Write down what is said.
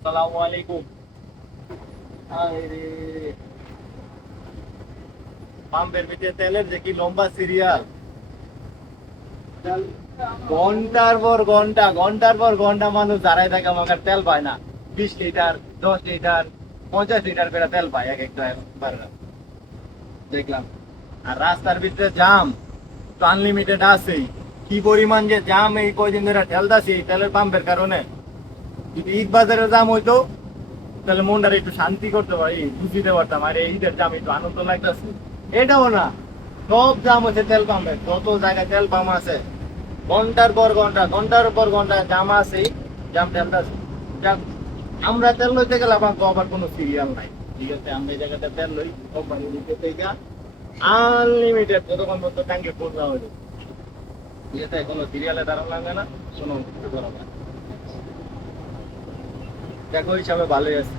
আসসালামু আলাইকুম। আরে পাম্পের ভিতরে তেলের যে কি লম্বা সিরিয়াল, ঘন্টার পর ঘন্টা ঘন্টার পর ঘন্টা মানুষ দাঁড়ায় থাকে, আমাকে তেল পায় না। 20 লিটার, 10 লিটার, 50 লিটার করে তেল পায় এক একটা বার দেখলাম। আর রাস্তার ভিতরে জাম তো আনলিমিটেড আছেই। কি পরিমাণ যে জাম এই কয়দিন ধরে ঠেলতাছি এই তেলের পাম্পের কারণে। যদি ঈদ বাজারে জাম হইতো তাহলে মনটার একটু শান্তি করতে পারি, বুঝিতে পারতাম। আর এই ঈদের জাম একটু আনন্দ লাগতেছে। এটাও না, সব জাম হচ্ছে তেল পাম্পে, যত জায়গায় তেল পাম্প আছে ঘন্টার পর ঘন্টা ঘন্টার পর ঘন্টা জাম আছে, জাম ঠেলতেছে। যাক, আমরা তেল লইতে গেলে আমার তো আবার কোনো সিরিয়াল নাই। ঠিক আছে, আমরা এই জায়গাতে তেল লই কোম্পানি দিতে থেকে আনলিমিটেড, যতক্ষণ পর্যন্ত ট্যাঙ্কে ফুল না হইলো। ঠিক আছে, কোনো সিরিয়ালে দাঁড়ানো লাগে না, কোনো কিছু করা লাগে না। দেখো হিসাবে ভালোই আছে।